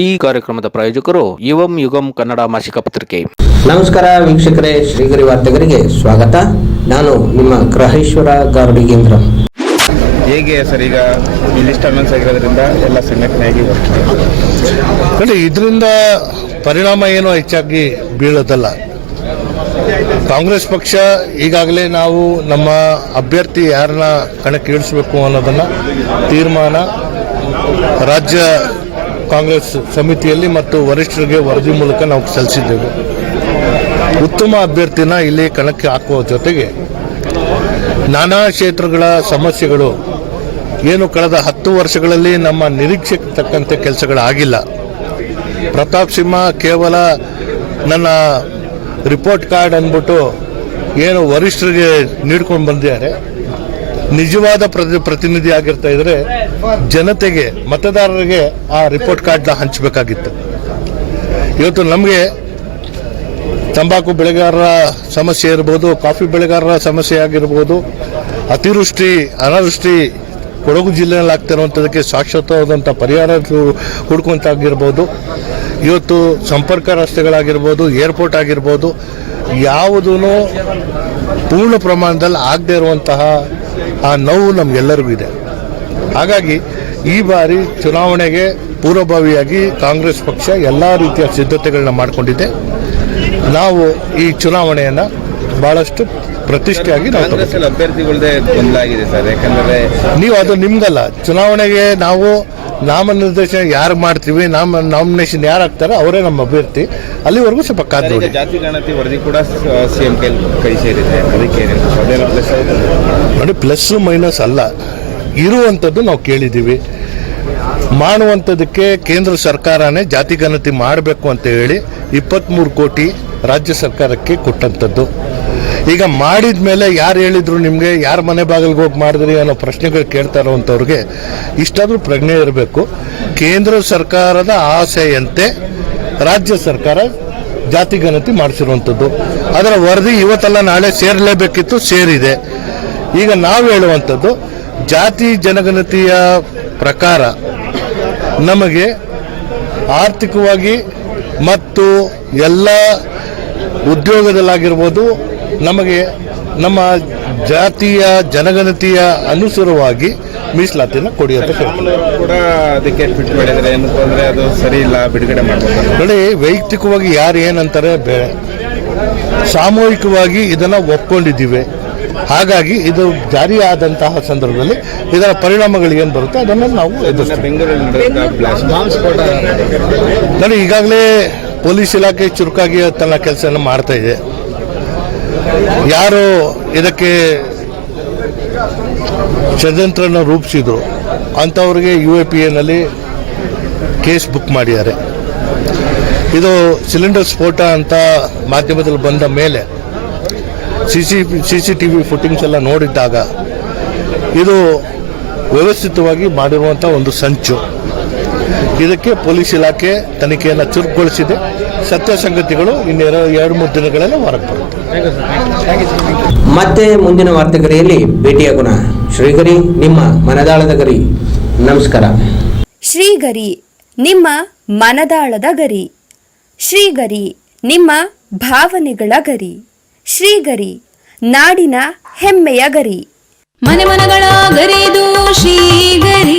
ಈ ಕಾರ್ಯಕ್ರಮದ ಪ್ರಾಯೋಜಕರು ಯುವಂ ಯುಗಂ ಕನ್ನಡ ಮಾಸಿಕ ಪತ್ರಿಕೆ. ನಮಸ್ಕಾರ ವೀಕ್ಷಕರೇ ಶ್ರೀಗರಿ ವಾರ್ತೆಗರಿಗೆ ಸ್ವಾಗತ. ನಾನು ನಿಮ್ಮ ಗ್ರಹೇಶ್ವರ ಗಾರ್ಡಿಗೇಂದ್ರ ಹೇಗೆ ಸರ್ ಈಗ ಈ ಲಿಸ್ಟ್ ಅನೌನ್ಸ್ ಆಗಿರೋದ್ರಿಂದ ಎಲ್ಲ ಸಂಘಟನೆ ಆಗಿ ನೋಡಿ ಇದರಿಂದ ಪರಿಣಾಮ ಏನು ಹೆಚ್ಚಾಗಿ ಬೀಳೋದಲ್ಲ. ಕಾಂಗ್ರೆಸ್ ಪಕ್ಷ ಈಗಾಗಲೇ ನಾವು ನಮ್ಮ ಅಭ್ಯರ್ಥಿ ಯಾರನ್ನ ಕಣಕ್ಕೆ ಇಳಿಸಬೇಕು ಅನ್ನೋದನ್ನ ತೀರ್ಮಾನ ರಾಜ್ಯ ಕಾಂಗ್ರೆಸ್ ಸಮಿತಿಯಲ್ಲಿ ಮತ್ತು ವರಿಷ್ಠರಿಗೆ ವರದಿ ಮೂಲಕ ನಾವು ಸಲ್ಲಿಸಿದ್ದೇವೆ. ಉತ್ತಮ ಅಭ್ಯರ್ಥಿನ ಇಲ್ಲಿ ಕಣಕ್ಕೆ ಹಾಕುವ ಜೊತೆಗೆ ನಾನಾ ಕ್ಷೇತ್ರಗಳ ಸಮಸ್ಯೆಗಳು ಏನು ಕಳೆದ ಹತ್ತು ವರ್ಷಗಳಲ್ಲಿ ನಮ್ಮ ನಿರೀಕ್ಷೆಗೆ ತಕ್ಕಂತೆ ಕೆಲಸಗಳಾಗಿಲ್ಲ. ಪ್ರತಾಪ್ ಸಿಂಹ ಕೇವಲ ನನ್ನ ರಿಪೋರ್ಟ್ ಕಾರ್ಡ್ ಅಂದ್ಬಿಟ್ಟು ಏನು ವರಿಷ್ಠರಿಗೆ ನೀಡ್ಕೊಂಡು ಬಂದಿದ್ದಾರೆ. ನಿಜವಾದ ಪ್ರತಿ ಪ್ರತಿನಿಧಿ ಆಗಿರ್ತಾ ಇದ್ರೆ ಜನತೆಗೆ, ಮತದಾರರಿಗೆ ಆ ರಿಪೋರ್ಟ್ ಕಾರ್ಡ್ನ ಹಂಚಬೇಕಾಗಿತ್ತು. ಇವತ್ತು ನಮಗೆ ತಂಬಾಕು ಬೆಳೆಗಾರರ ಸಮಸ್ಯೆ ಇರ್ಬೋದು, ಕಾಫಿ ಬೆಳೆಗಾರರ ಸಮಸ್ಯೆ ಆಗಿರ್ಬೋದು, ಅತಿವೃಷ್ಟಿ, ಅನಾವೃಷ್ಟಿ, ಕೊಡಗು ಜಿಲ್ಲೆಯಲ್ಲಿ ಆಗ್ತಿರುವಂಥದಕ್ಕೆ ಶಾಶ್ವತವಾದಂಥ ಪರಿಹಾರ ಹುಡ್ಕೊಂತಾಗಿರ್ಬೋದು ಇವತ್ತು ಸಂಪರ್ಕ ರಸ್ತೆಗಳಾಗಿರ್ಬೋದು ಏರ್ಪೋರ್ಟ್ ಆಗಿರ್ಬೋದು ಯಾವುದೂ ಪೂರ್ಣ ಪ್ರಮಾಣದಲ್ಲಿ ಆಗದೆ ಇರುವಂತಹ ಆ ನೋವು ನಮಗೆಲ್ಲರಿಗೂ ಇದೆ. ಹಾಗಾಗಿ ಈ ಬಾರಿ ಚುನಾವಣೆಗೆ ಪೂರ್ವಭಾವಿಯಾಗಿ ಕಾಂಗ್ರೆಸ್ ಪಕ್ಷ ಎಲ್ಲ ರೀತಿಯ ಸಿದ್ಧತೆಗಳನ್ನ ಮಾಡಿಕೊಂಡಿದೆ. ನಾವು ಈ ಚುನಾವಣೆಯನ್ನು ಬಹಳಷ್ಟು ಪ್ರತಿಷ್ಠೆಯಾಗಿ ನಾವು ಅಭ್ಯರ್ಥಿಗಳದೇ ಬಂದಾಗಿದೆ ಸರ್. ಯಾಕಂದ್ರೆ ನೀವು ಅದು ನಿಮ್ಗಲ್ಲ. ಚುನಾವಣೆಗೆ ನಾವು ನಾಮನಿರ್ದೇಶನ ಯಾರು ಮಾಡ್ತೀವಿ ನಾಮ ನಾಮಿನೇಷನ್ ಯಾರು ಹಾಕ್ತಾರೆ ಅವರೇ ನಮ್ಮ ಅಭ್ಯರ್ಥಿ. ಅಲ್ಲಿವರೆಗೂ ಸ್ವಲ್ಪ ಕಾದು ನೋಡಿ. ಜಾತಿ ಗಣತಿ ವರದಿ ಕೂಡ ಸಿಎಂ ಕೈ ಕೈ ಸೇರಿದೆ. ಅದಕ್ಕೆ ಏನಿದೆ ನೋಡಿ ಪ್ಲಸ್ ಮೈನಸ್ ಅಲ್ಲ. ಇರುವಂಥದ್ದು ನಾವು ಕೇಳಿದ್ದೀವಿ. ಮಾಡುವಂಥದ್ದಕ್ಕೆ ಕೇಂದ್ರ ಸರ್ಕಾರನೇ ಜಾತಿ ಗಣತಿ ಮಾಡಬೇಕು ಅಂತ ಹೇಳಿ ಇಪ್ಪತ್ತ್ಮೂರು ಕೋಟಿ ರಾಜ್ಯ ಸರ್ಕಾರಕ್ಕೆ ಕೊಟ್ಟಂಥದ್ದು ಈಗ ಮಾಡಿದ ಮೇಲೆ ಯಾರು ಹೇಳಿದ್ರು ನಿಮಗೆ, ಯಾರು ಮನೆ ಬಾಗಿಲಿಗೆ ಹೋಗಿ ಮಾಡಿದ್ರಿ ಅನ್ನೋ ಪ್ರಶ್ನೆಗಳು ಕೇಳ್ತಾ ಇರುವಂಥವ್ರಿಗೆ ಇಷ್ಟಾದರೂ ಪ್ರಜ್ಞೆ ಇರಬೇಕು. ಕೇಂದ್ರ ಸರ್ಕಾರದ ಆಸೆಯಂತೆ ರಾಜ್ಯ ಸರ್ಕಾರ ಜಾತಿ ಗಣತಿ ಮಾಡಿಸಿರುವಂಥದ್ದು. ಅದರ ವರದಿ ಇವತ್ತಲ್ಲ, ನಾಳೆ ಸೇರಲೇಬೇಕಿತ್ತು, ಸೇರಿದೆ. ಈಗ ನಾವು ಹೇಳುವಂಥದ್ದು, ಜಾತಿ ಜನಗಣತಿಯ ಪ್ರಕಾರ ನಮಗೆ ಆರ್ಥಿಕವಾಗಿ ಮತ್ತು ಎಲ್ಲ ಉದ್ಯೋಗದಲ್ಲಾಗಿರ್ಬೋದು ನಮಗೆ ನಮ್ಮ ಜಾತಿಯ ಜನಗಣತಿಯ ಅನುಸಾರವಾಗಿ ಮೀಸಲಾತಿಯನ್ನು ಕೊಡಿ ಅಂತ ಕೂಡ ಅದಕ್ಕೆ ಫಿಟ್ ಮಾಡಿದರೆ ಏನಪ್ಪ ಅಂದ್ರೆ ಅದು ಸರಿ ಇಲ್ಲ ಬಿಡುಗಡೆ ಮಾಡಬೇಕು ನೋಡಿ ವೈಯಕ್ತಿಕವಾಗಿ ಯಾರು ಏನಂತಾರೆ ಬೇರೆ ಸಾಮೂಹಿಕವಾಗಿ ಇದನ್ನ ಒಪ್ಕೊಂಡಿದ್ದೀವಿ. ಹಾಗಾಗಿ ಇದು ಜಾರಿಯಾದಂತಹ ಸಂದರ್ಭದಲ್ಲಿ ಇದರ ಪರಿಣಾಮಗಳು ಏನು ಬರುತ್ತೆ ಅದನ್ನು ನಾವು ಎದುರಿಸ್ತೀವಿ. ನೋಡಿ ಈಗಾಗಲೇ ಪೊಲೀಸ್ ಇಲಾಖೆ ಚುರುಕಾಗಿ ತನ್ನ ಕೆಲಸವನ್ನು ಮಾಡ್ತಾ ಇದೆ. ಯಾರು ಇದಕ್ಕೆ ಷಡ್ಯಂತ್ರನ ರೂಪಿಸಿದ್ರು. ಅಂಥವ್ರಿಗೆ ಯು ಎ ಪಿ ಎನಲ್ಲಿ ಕೇಸ್ ಬುಕ್ ಮಾಡಿದ್ದಾರೆ. ಇದು ಸಿಲಿಂಡರ್ ಸ್ಫೋಟ ಅಂತ ಮಾಧ್ಯಮದಲ್ಲಿ ಬಂದ ಮೇಲೆ C C C C T V footings ಎಲ್ಲ ನೋಡಿದ್ದಾಗ ಇದು ವ್ಯವಸ್ಥಿತವಾಗಿ ಮಾಡಿರುವಂಥ ಒಂದು ಸಂಚು. ಇದಕ್ಕೆ ಪೊಲೀಸ್ ಇಲಾಖೆ ತನಿಖೆಯನ್ನು ಚುರುಕುಗೊಳಿಸಿದೆ. ಸತ್ಯ ಸಂಗತಿಗಳು ಇನ್ನೆರಡು ಎರಡು ಮೂರು ದಿನಗಳಲ್ಲಿ ಹೊರಗೆ ಬರುತ್ತೆ. ಮತ್ತೆ ಮುಂದಿನ ವಾರ್ತೆಗರಿಯಲ್ಲಿ ಭೇಟಿಯಾಗೋಣ. ಶ್ರೀಗರಿ ನಿಮ್ಮ ಮನದಾಳದ ಗರಿ. ನಮಸ್ಕಾರ. ಶ್ರೀಗರಿ ನಿಮ್ಮ ಮನದಾಳದ ಗರಿ. ಶ್ರೀಗರಿ ನಿಮ್ಮ ಭಾವನೆಗಳ ಗರಿ. ಶ್ರೀಗರಿ ನಾಡಿನ ಹೆಮ್ಮೆಯ ಗರಿ. ಮನೆ ಮನಗಳ ಗರಿದು ಶ್ರೀಗರಿ.